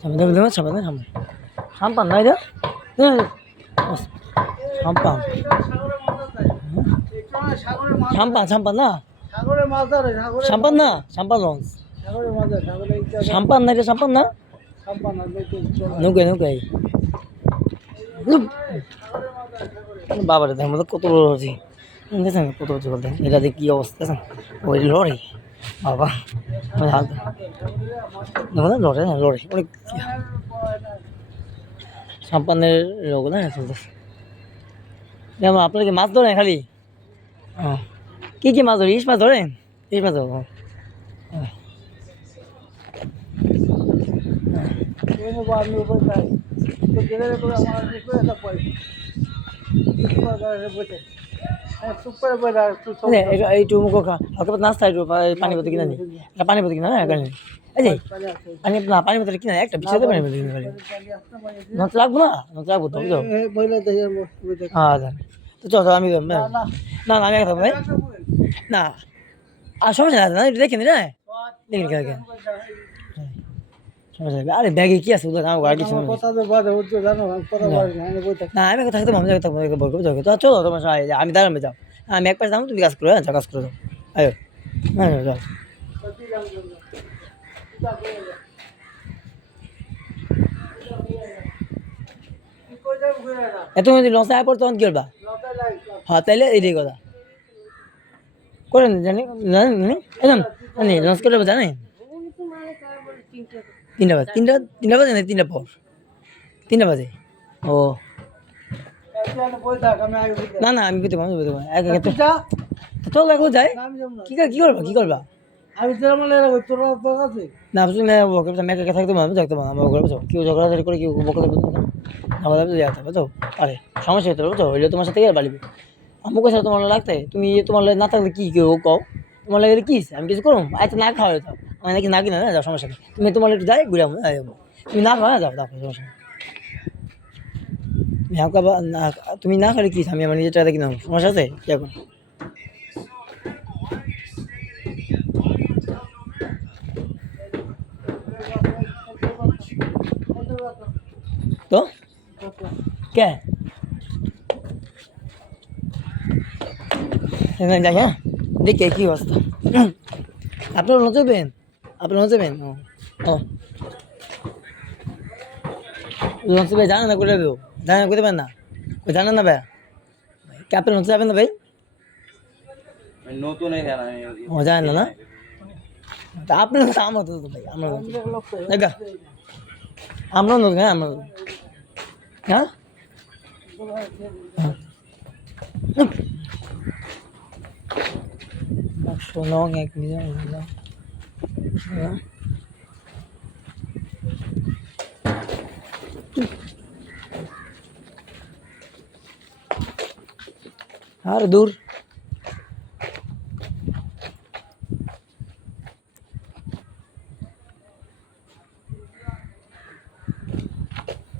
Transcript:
Sampai sampai sampan না এটা sampan sampan sampan না সাগরে মাছ ধরে সাগরে sampan না sampan লঞ্চ সাগরে মাছ ধরে সাগরে sampan না এটা sampan না সাম্পান নৌকায় নৌকায় বাবারে দেখেন মতো কত বড় হচ্ছে দেখেন কত হচ্ছে বলতে এটা দিয়ে কী অবস্থা দেখেন ওই লড়ে বাবা লড়ে না লড়ে অনেক সাম্পানের লোক না চলতেছে যেমন আপনার কি মাছ ধরেন খালি কী মাছ ধরে ইলিশ মাছ ধরেন ইলিশ মাছ ধরো আমি উপরে যাই তো গেলে করে আমার উপরে একটা পয়সা চুপ করে বসে এইটু মুখ হালকা নাস্তা একটু পানি বোতল কিনা নি একটা পানি বোতল কিনা না এখানে এই যে পানি না পানি বোতল কিনা একটা বিছাতে পানি বোতল কিনা নচ রাখবো না নচ রাখবো তো বুঝো হ্যাঁ তো চলো আমি না না আমি একটা ভাই না আর সমস্যা না একটু দেখেন রে দেখেন কে সমস্যা আরে ব্যাগে কি আছে ওদের আমার কিছু না আমি থাকতে আমি তো চলো তোমার আমি দাঁড়াবে যাও আমি এক পাশে দাম তুমি কাজ করো হ্যাঁ কাজ করে দাও আয়ো হ্যাঁ যাও এত যদি লস আয় পড়তো তখন কি করবা হ্যাঁ তাইলে এই কথা করেন জানি জানি লস করে জানি তিনটা বাজে না তিনটা বাজে ও না না আমি বুঝতে পারবো তো এখন যায় কি করবা আমি তোরা আছে না বুঝলি না মেয়েকে থাকতে পারবো থাকতে পারবো আমার ঘরে বুঝো কেউ ঝগড়াঝাড়ি করে কেউ বকলে বুঝো আরে সমস্যা হতে বুঝো হইলে তোমার সাথে আর বাড়িবে আমাকে সাথে তোমার লাগতে তুমি তোমার না থাকলে কি কেউ কও তোমার লাগে কি আমি কিছু করো আচ্ছা না খাওয়া যাও আমি নাকি না কিনা না যাও সমস্যা নেই তুমি তোমার একটু যাই ঘুরে তুমি না খাওয়া যাও সমস্যা নেই তুমি না খালে কি আমি আমার নিজের টাকা কিনা সমস্যা আছে কি এখন তো কে যাই হ্যাঁ দেখে কি অবস্থা আপনারা নচবেন ও নচবে জানেন না করে দেবো জানেন করতে পারেন না জানেন না ভাই কে আপনি নচে যাবেন না ভাই নতুন ও জানেন না তা আপনার আমার তো ভাই আমরা দেখা আমরা নতুন হ্যাঁ আমরা হ্যাঁ শোনো এক মিনিট আর দূর